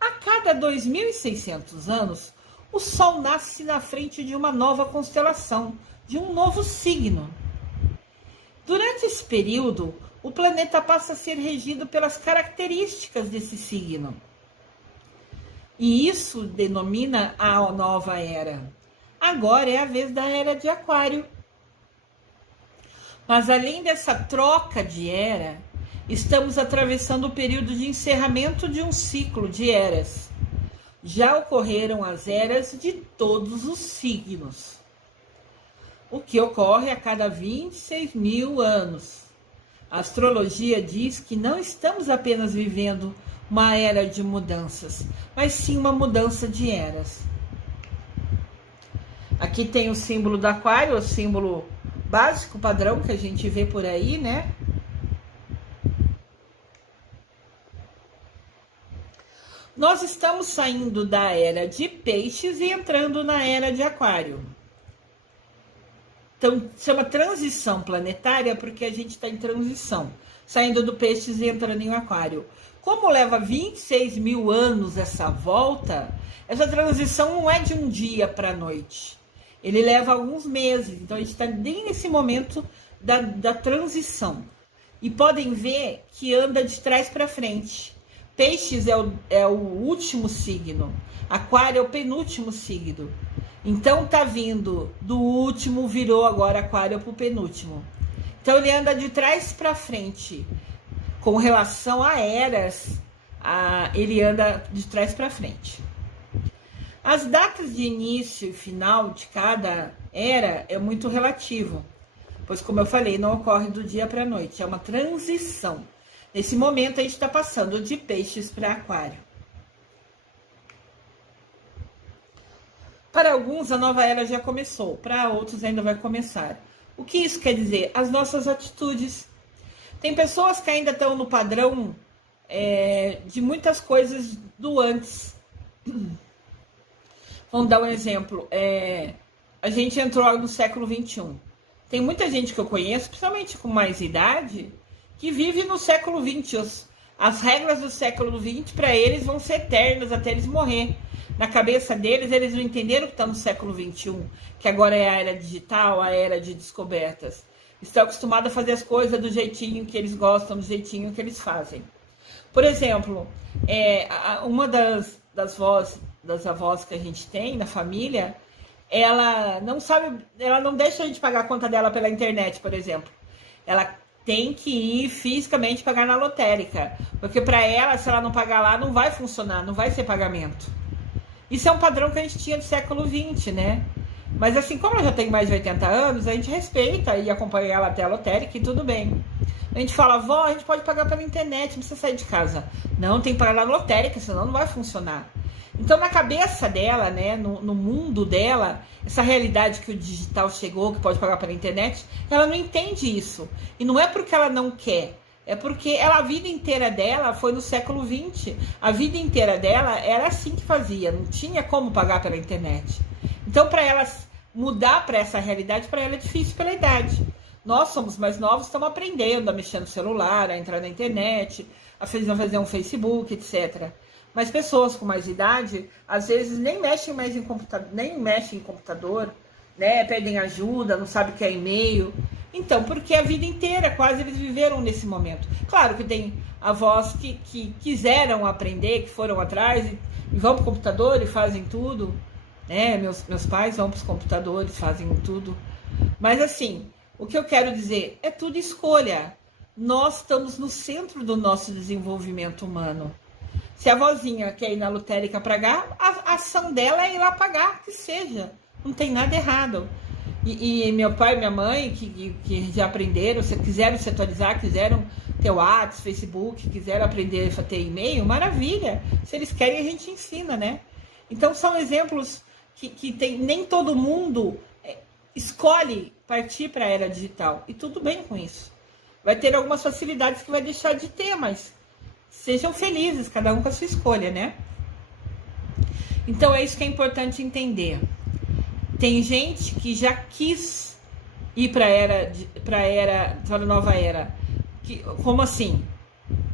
a cada 2.600 anos, o Sol nasce na frente de uma nova constelação, de um novo signo. Durante esse período, o planeta passa a ser regido pelas características desse signo. E isso denomina a nova era. Agora é a vez da era de Aquário. Mas além dessa troca de era, estamos atravessando o período de encerramento de um ciclo de eras. Já ocorreram as eras de todos os signos, o que ocorre a cada 26 mil anos. A astrologia diz que não estamos apenas vivendo uma era de mudanças, mas sim uma mudança de eras. Aqui tem o símbolo do aquário, o símbolo básico, padrão que a gente vê por aí, né? Nós estamos saindo da era de peixes e entrando na era de aquário. Então, isso é uma transição planetária porque a gente está em transição, saindo do peixes e entrando em aquário. Como leva 26 mil anos essa volta, essa transição não é de um dia para a noite. Ele leva alguns meses, então a gente está bem nesse momento da transição. E podem ver que anda de trás para frente. Peixes é o último signo, aquário é o penúltimo signo. Então tá vindo do último, virou agora aquário para o penúltimo. Então ele anda de trás para frente. Com relação a eras, ele anda de trás para frente. As datas de início e final de cada era é muito relativo, pois, como eu falei, não ocorre do dia para a noite, é uma transição. Nesse momento, a gente está passando de peixes para aquário. Para alguns, a nova era já começou, para outros ainda vai começar. O que isso quer dizer? As nossas atitudes. Tem pessoas que ainda estão no padrão de muitas coisas do antes. Vamos dar um exemplo. A gente entrou no século XXI. Tem muita gente que eu conheço, principalmente com mais idade, que vive no século XX. As regras do século XX, para eles, vão ser eternas até eles morrer. Na cabeça deles, eles não entenderam que está no século XXI, que agora é a era digital, a era de descobertas. Estão acostumados a fazer as coisas do jeitinho que eles gostam, do jeitinho que eles fazem. Por exemplo, uma das avós que a gente tem na família, ela não sabe, ela não deixa a gente pagar a conta dela pela internet, por exemplo. Ela tem que ir fisicamente pagar na lotérica, porque para ela, se ela não pagar lá, não vai funcionar, não vai ser pagamento. Isso é um padrão que a gente tinha do século XX, né? Mas assim, como ela já tem mais de 80 anos, a gente respeita e acompanha ela até a lotérica e tudo bem. A gente fala, vó, a gente pode pagar pela internet, não precisa sair de casa. Não, tem que pagar na lotérica, senão não vai funcionar. Então, na cabeça dela, né, no mundo dela, essa realidade que o digital chegou, que pode pagar pela internet, ela não entende isso. E não é porque ela não quer, é porque a vida inteira dela foi no século XX. A vida inteira dela era assim que fazia, não tinha como pagar pela internet. Então, para ela mudar para essa realidade, para ela é difícil pela idade. Nós somos mais novos, estamos aprendendo a mexer no celular, a entrar na internet, a fazer um Facebook, etc. Mas pessoas com mais idade, às vezes nem mexem mais em computador, né? Pedem ajuda, não sabem o que é e-mail. Então, porque a vida inteira quase eles viveram nesse momento. Claro que tem avós que quiseram aprender, que foram atrás e vão para o computador e fazem tudo, né? Meus pais vão para os computadores, fazem tudo. Mas assim, o que eu quero dizer é tudo escolha. Nós estamos no centro do nosso desenvolvimento humano. Se a vozinha quer ir na lotérica pagar, a ação dela é ir lá pagar, que seja. Não tem nada errado. E meu pai e minha mãe, que já aprenderam, quiseram se atualizar, quiseram ter o WhatsApp, Facebook, quiseram aprender a ter e-mail, maravilha. Se eles querem, a gente ensina, né? Então, são exemplos que tem, nem todo mundo escolhe partir para a era digital. E tudo bem com isso. Vai ter algumas facilidades que vai deixar de ter, mas sejam felizes, cada um com a sua escolha, né? Então, é isso que é importante entender. Tem gente que já quis ir para a nova era. Como assim?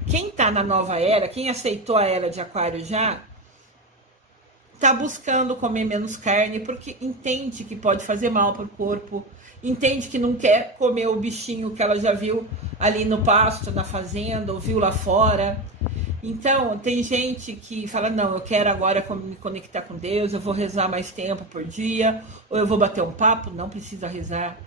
Quem está na nova era, quem aceitou a era de Aquário já, está buscando comer menos carne porque entende que pode fazer mal para o corpo, entende que não quer comer o bichinho que ela já viu ali no pasto, na fazenda, ou viu lá fora. Então, tem gente que fala, não, eu quero agora me conectar com Deus, eu vou rezar mais tempo por dia, ou eu vou bater um papo, não precisa rezar,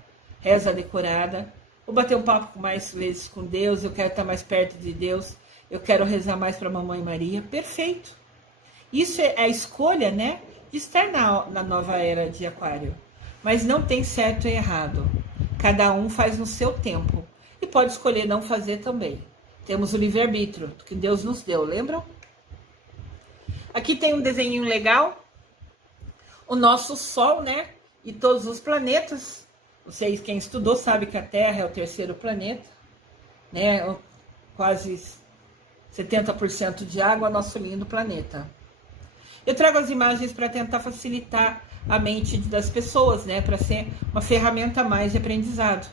reza decorada. Vou bater um papo mais vezes com Deus, eu quero estar mais perto de Deus, eu quero rezar mais para a Mamãe Maria. Perfeito. Isso é a escolha, né, de estar na nova era de Aquário. Mas não tem certo e errado. Cada um faz no seu tempo. E pode escolher não fazer também. Temos o livre-arbítrio que Deus nos deu, lembram? Aqui tem um desenho legal. O nosso Sol, né? E todos os planetas. Vocês, quem estudou, sabe que a Terra é o terceiro planeta, né? Quase 70% de água, nosso lindo planeta. Eu trago as imagens para tentar facilitar a mente das pessoas, né? Para ser uma ferramenta a mais de aprendizado.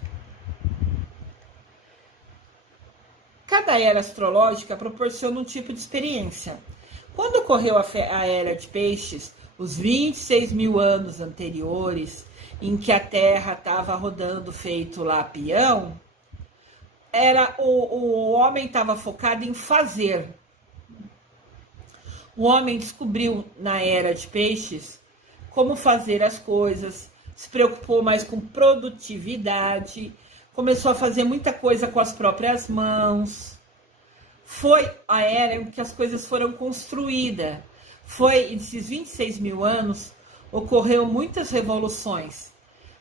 Cada era astrológica proporciona um tipo de experiência. Quando ocorreu a era de Peixes, os 26 mil anos anteriores, em que a Terra estava rodando feito lá peão, o homem estava focado em fazer. O homem descobriu na era de Peixes como fazer as coisas, se preocupou mais com produtividade, começou a fazer muita coisa com as próprias mãos. Foi a era em que as coisas foram construídas. Foi, esses 26 mil anos, ocorreu muitas revoluções.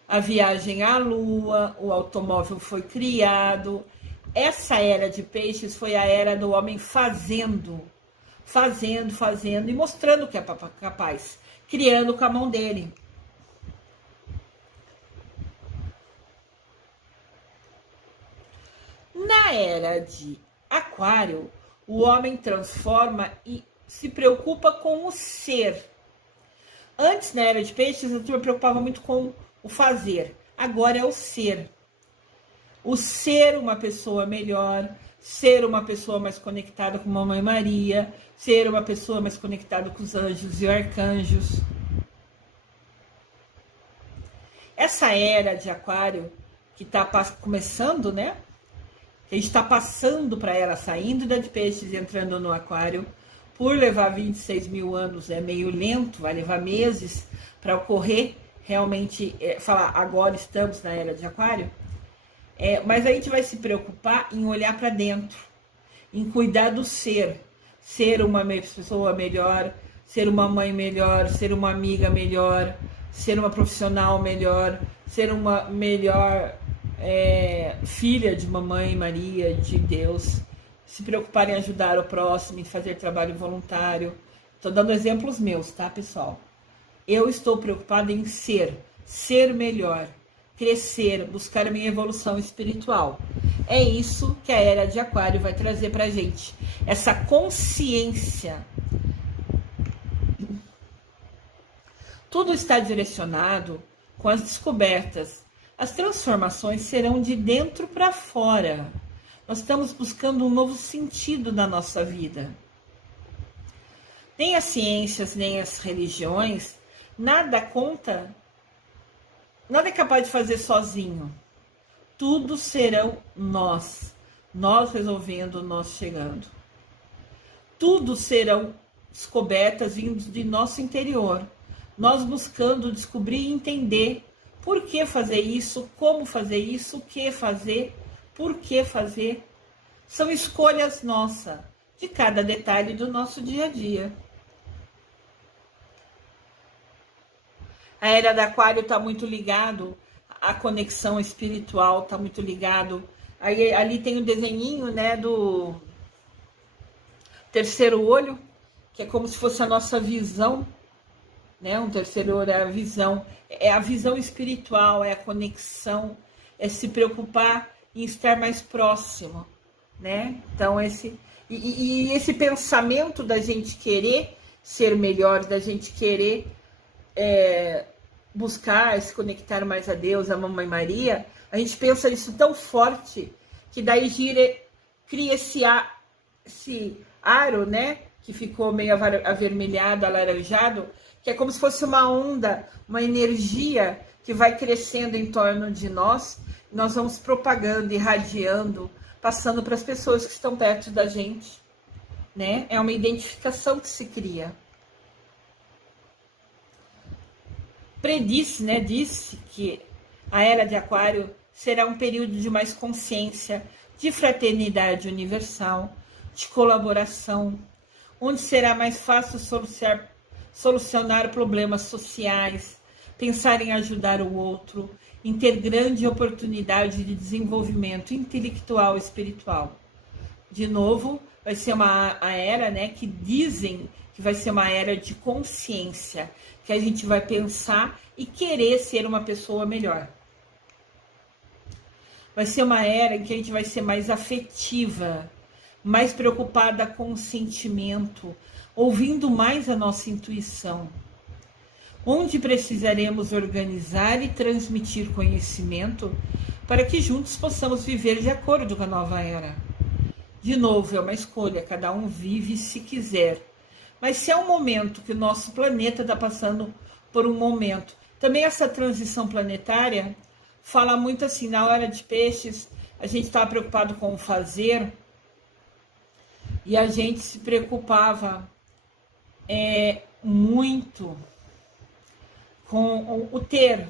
A viagem à Lua, o automóvel foi criado. Essa era de Peixes foi a era do homem fazendo e mostrando que é capaz, criando com a mão dele. Na era de Aquário, o homem transforma e se preocupa com o ser. Antes, na era de Peixes, eu me preocupava muito com o fazer. Agora é o ser. O ser uma pessoa melhor, ser uma pessoa mais conectada com a Mamãe Maria, ser uma pessoa mais conectada com os anjos e arcanjos. Essa era de Aquário, que está começando, né? que a gente está passando para ela, saindo da de peixes e entrando no aquário, por levar 26 mil anos, é meio lento, vai levar meses para ocorrer, realmente, falar, agora estamos na era de aquário, mas a gente vai se preocupar em olhar para dentro, em cuidar do ser uma pessoa melhor, ser uma mãe melhor, ser uma amiga melhor, ser uma profissional melhor, ser uma melhor filha de mamãe Maria, de Deus, se preocupar em ajudar o próximo, em fazer trabalho voluntário. Estou dando exemplos meus, tá, pessoal? Eu estou preocupada em ser melhor, crescer, buscar a minha evolução espiritual. É isso que a era de aquário vai trazer pra gente, essa consciência. Tudo está direcionado com as descobertas. As transformações serão de dentro para fora. Nós estamos buscando um novo sentido na nossa vida. Nem as ciências, nem as religiões, nada conta, nada é capaz de fazer sozinho. Tudo serão nós resolvendo, nós chegando. Tudo serão descobertas vindas de nosso interior. Nós buscando descobrir e entender por que fazer isso, como fazer isso, o que fazer, por que fazer. São escolhas nossas, de cada detalhe do nosso dia a dia. A era do aquário está muito ligado à conexão espiritual, está muito ligado. Aí, ali tem o desenhinho, né, do terceiro olho, que é como se fosse a nossa visão, né? Um terceiro olho é a visão espiritual, é a conexão, é se preocupar em estar mais próximo, né? Então esse pensamento da gente querer ser melhor, da gente querer buscar se conectar mais a Deus, a Mamãe Maria, a gente pensa isso tão forte que daí cria esse aro, né? Que ficou meio avermelhado, alaranjado, que é como se fosse uma onda, uma energia que vai crescendo em torno de nós. Nós vamos propagando, irradiando, passando para as pessoas que estão perto da gente, né? É uma identificação que se cria. Predice, né? Disse que a era de aquário será um período de mais consciência, de fraternidade universal, de colaboração, onde será mais fácil solucionar problemas sociais, pensar em ajudar o outro, em ter grande oportunidade de desenvolvimento intelectual e espiritual. De novo, vai ser a era, né, que dizem que vai ser uma era de consciência, que a gente vai pensar e querer ser uma pessoa melhor. Vai ser uma era em que a gente vai ser mais afetiva, mais preocupada com o sentimento, ouvindo mais a nossa intuição, onde precisaremos organizar e transmitir conhecimento para que juntos possamos viver de acordo com a nova era. De novo, é uma escolha, cada um vive se quiser. Mas se é um momento que o nosso planeta está passando por um momento, também essa transição planetária fala muito assim, na hora de peixes, a gente estava preocupado com o fazer, e a gente se preocupava muito com o ter.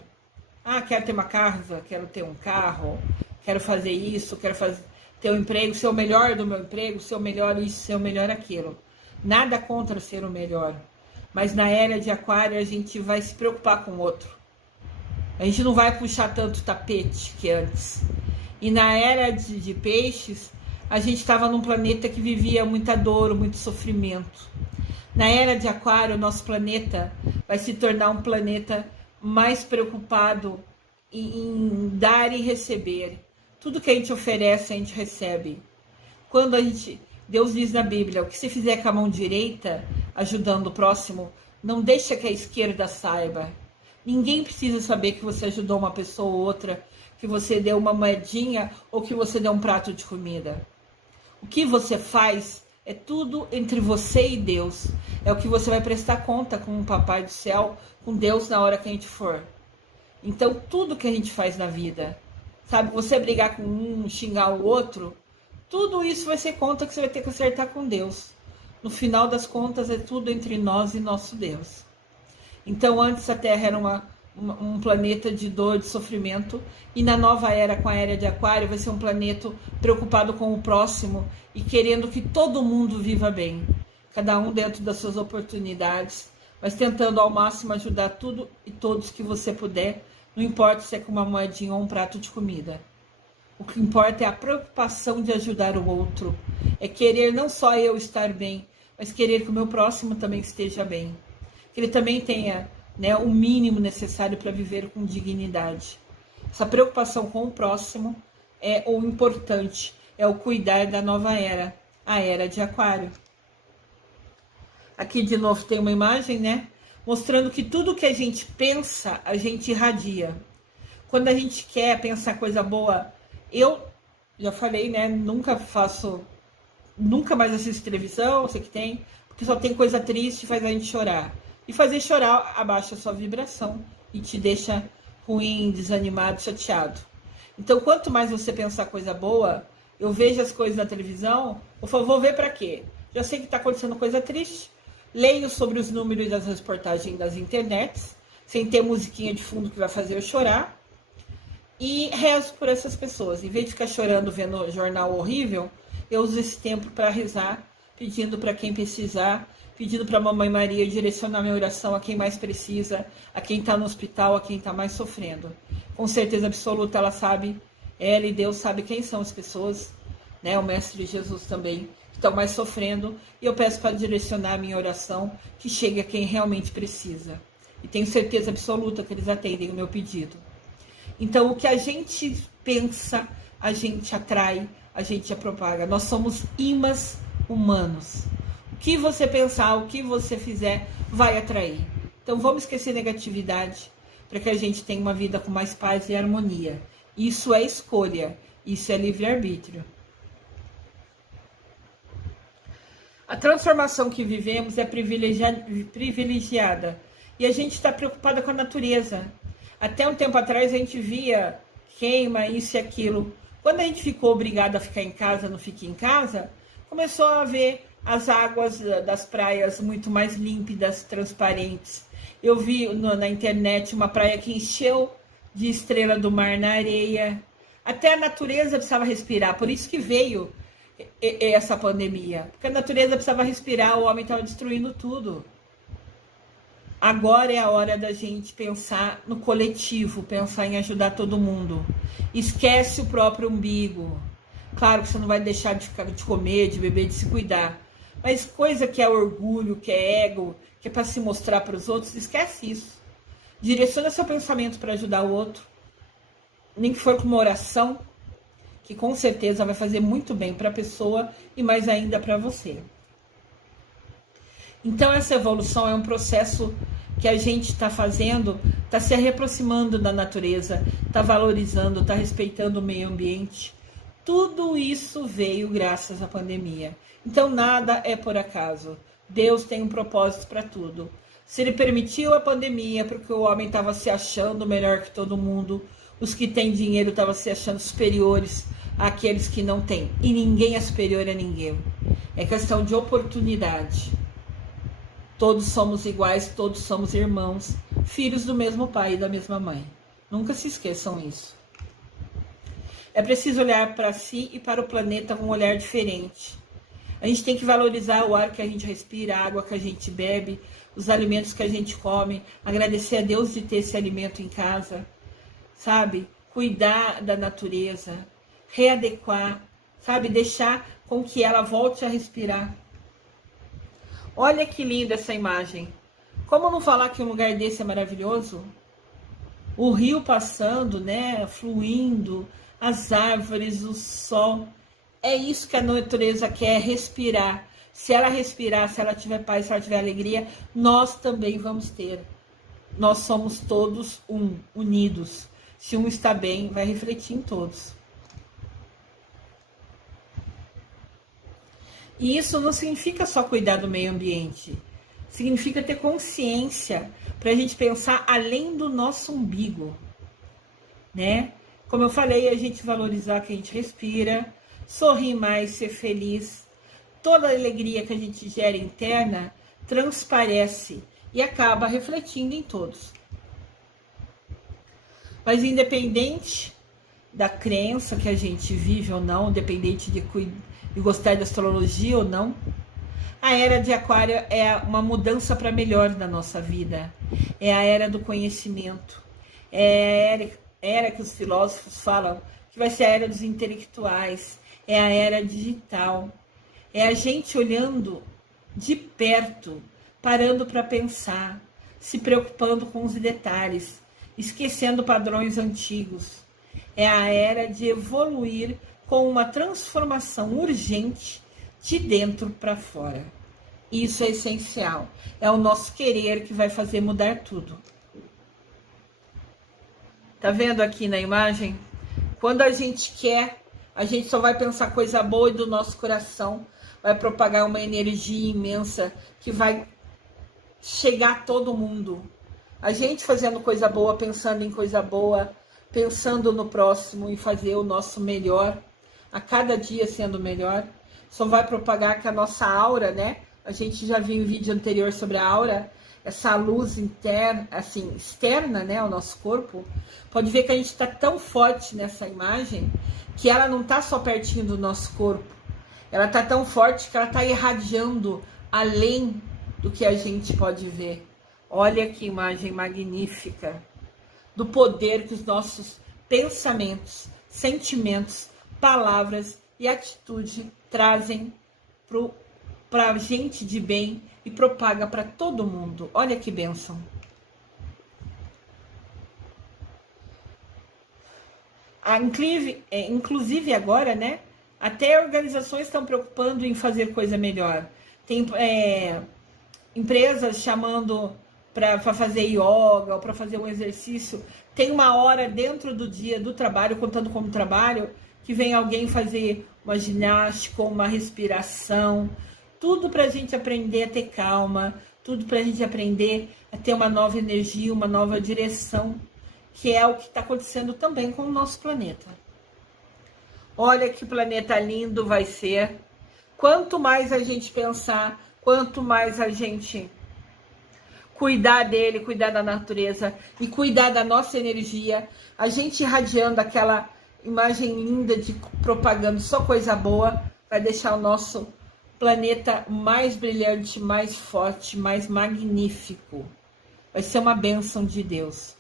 Quero ter uma casa, quero ter um carro, quero fazer isso, quero ter um emprego, ser o melhor do meu emprego, ser o melhor isso, ser o melhor aquilo. Nada contra ser o melhor. Mas na era de aquário a gente vai se preocupar com o outro. A gente não vai puxar tanto tapete que antes. E na era de peixes, a gente estava num planeta que vivia muita dor, muito sofrimento. Na era de aquário, o nosso planeta vai se tornar um planeta mais preocupado em dar e receber. Tudo que a gente oferece, a gente recebe. Quando Deus diz na Bíblia, o que você fizer com a mão direita, ajudando o próximo, não deixa que a esquerda saiba. Ninguém precisa saber que você ajudou uma pessoa ou outra, que você deu uma moedinha ou que você deu um prato de comida. O que você faz é tudo entre você e Deus. É o que você vai prestar conta com o Papai do Céu, com Deus na hora que a gente for. Então, tudo que a gente faz na vida, sabe? Você brigar com um, xingar o outro, Tudo isso vai ser conta que você vai ter que acertar com Deus. No final das contas, é tudo entre nós e nosso Deus. Então, antes a Terra era um planeta de dor, de sofrimento, e na nova era, com a era de Aquário, vai ser um planeta preocupado com o próximo e querendo que todo mundo viva bem, cada um dentro das suas oportunidades, mas tentando ao máximo ajudar tudo e todos que você puder, não importa se é com uma moedinha ou um prato de comida. O que importa é a preocupação de ajudar o outro, é querer não só eu estar bem, mas querer que o meu próximo também esteja bem, que ele também tenha, né, o mínimo necessário para viver com dignidade. Essa preocupação com o próximo é o importante, é o cuidar da nova era, a era de Aquário. Aqui de novo tem uma imagem, né, mostrando que tudo que a gente pensa, a gente irradia. Quando a gente quer pensar coisa boa, eu já falei, né, nunca mais assisto televisão, sei que tem, porque só tem coisa triste, faz a gente chorar. E fazer chorar abaixa a sua vibração e te deixa ruim, desanimado, chateado. Então, quanto mais você pensar coisa boa, eu vejo as coisas na televisão, eu falo, vou ver pra quê? Já sei que tá acontecendo coisa triste, leio sobre os números das reportagens das internets, sem ter musiquinha de fundo que vai fazer eu chorar, e rezo por essas pessoas. Em vez de ficar chorando vendo jornal horrível, eu uso esse tempo para rezar, pedindo para quem precisar, pedindo para a Mamãe Maria direcionar minha oração a quem mais precisa, a quem está no hospital, a quem está mais sofrendo. Com certeza absoluta, ela sabe, ela e Deus sabe quem são as pessoas, né? O Mestre Jesus também, que estão mais sofrendo, e eu peço para direcionar a minha oração, que chegue a quem realmente precisa. E tenho certeza absoluta que eles atendem o meu pedido. Então, o que a gente pensa, a gente atrai, a gente propaga. Nós somos imãs humanos. O que você pensar, o que você fizer, vai atrair. Então, vamos esquecer negatividade, para que a gente tenha uma vida com mais paz e harmonia. Isso é escolha, isso é livre-arbítrio. A transformação que vivemos é privilegiada. E a gente está preocupada com a natureza. Até um tempo atrás a gente via queima, isso e aquilo. Quando a gente ficou obrigado a ficar em casa, não fique em casa, começou a ver as águas das praias muito mais límpidas, transparentes. Eu vi na internet uma praia que encheu de estrela do mar na areia. Até a natureza precisava respirar, por isso que veio essa pandemia. Porque a natureza precisava respirar, o homem estava destruindo tudo. Agora é a hora da gente pensar no coletivo, pensar em ajudar todo mundo. Esquece o próprio umbigo. Claro que você não vai deixar de comer, de beber, de se cuidar. Mas coisa que é orgulho, que é ego, que é para se mostrar para os outros, esquece isso. Direciona seu pensamento para ajudar o outro. Nem que for com uma oração, que com certeza vai fazer muito bem para a pessoa e mais ainda para você. Então, essa evolução é um processo que a gente está fazendo, está se reaproximando da natureza, está valorizando, está respeitando o meio ambiente. Tudo isso veio graças à pandemia. Então, nada é por acaso. Deus tem um propósito para tudo. Se Ele permitiu a pandemia porque o homem estava se achando melhor que todo mundo, os que têm dinheiro estavam se achando superiores àqueles que não têm. E ninguém é superior a ninguém. É questão de oportunidade. Todos somos iguais, todos somos irmãos, filhos do mesmo pai e da mesma mãe. Nunca se esqueçam isso. É preciso olhar para si e para o planeta com um olhar diferente. A gente tem que valorizar o ar que a gente respira, a água que a gente bebe, os alimentos que a gente come, agradecer a Deus de ter esse alimento em casa, sabe? Cuidar da natureza, readequar, sabe? Deixar com que ela volte a respirar. Olha que linda essa imagem. Como não falar que um lugar desse é maravilhoso? O rio passando, né? Fluindo, as árvores, o sol. É isso que a natureza quer, respirar. Se ela respirar, se ela tiver paz, se ela tiver alegria, nós também vamos ter. Nós somos todos unidos. Se um está bem, vai refletir em todos. E isso não significa só cuidar do meio ambiente. Significa ter consciência para a gente pensar além do nosso umbigo, né? Como eu falei, a gente valorizar que a gente respira, sorrir mais, ser feliz. Toda a alegria que a gente gera interna transparece e acaba refletindo em todos. Mas independente da crença que a gente vive ou não, independente de gostar de astrologia ou não, a era de Aquário é uma mudança para melhor na nossa vida. É a era do conhecimento. É a era que os filósofos falam que vai ser a era dos intelectuais. É a era digital. É a gente olhando de perto, parando para pensar, se preocupando com os detalhes, esquecendo padrões antigos. É a era de evoluir com uma transformação urgente de dentro para fora. Isso é essencial. É o nosso querer que vai fazer mudar tudo. Tá vendo aqui na imagem? Quando a gente quer, a gente só vai pensar coisa boa e do nosso coração vai propagar uma energia imensa que vai chegar a todo mundo. A gente fazendo coisa boa, pensando em coisa boa, pensando no próximo e fazer o nosso melhor, a cada dia sendo melhor, só vai propagar que a nossa aura, né? A gente já viu em vídeo anterior sobre a aura, essa luz interna, assim, externa, né, ao nosso corpo. Pode ver que a gente está tão forte nessa imagem que ela não está só pertinho do nosso corpo. Ela está tão forte que ela está irradiando além do que a gente pode ver. Olha que imagem magnífica do poder que os nossos pensamentos, sentimentos, palavras e atitude trazem para gente de bem e propaga para todo mundo. Olha que bênção. Inclusive agora, né? Até organizações estão preocupando em fazer coisa melhor. Tem empresas chamando para fazer yoga ou para fazer um exercício. Tem uma hora dentro do dia do trabalho, contando como trabalho, que vem alguém fazer uma ginástica, uma respiração. Tudo para a gente aprender a ter calma, tudo para a gente aprender a ter uma nova energia, uma nova direção, que é o que está acontecendo também com o nosso planeta. Olha que planeta lindo vai ser. Quanto mais a gente pensar, quanto mais a gente cuidar dele, cuidar da natureza e cuidar da nossa energia, a gente irradiando aquela imagem linda de propagando só coisa boa, vai deixar o nosso planeta mais brilhante, mais forte, mais magnífico. Vai ser uma bênção de Deus.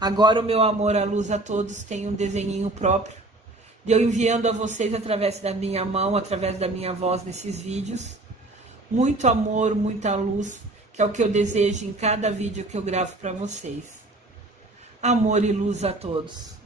Agora o meu amor, a luz a todos tem um desenhinho próprio de eu enviando a vocês através da minha mão, através da minha voz nesses vídeos. Muito amor, muita luz, que é o que eu desejo em cada vídeo que eu gravo para vocês. Amor e luz a todos.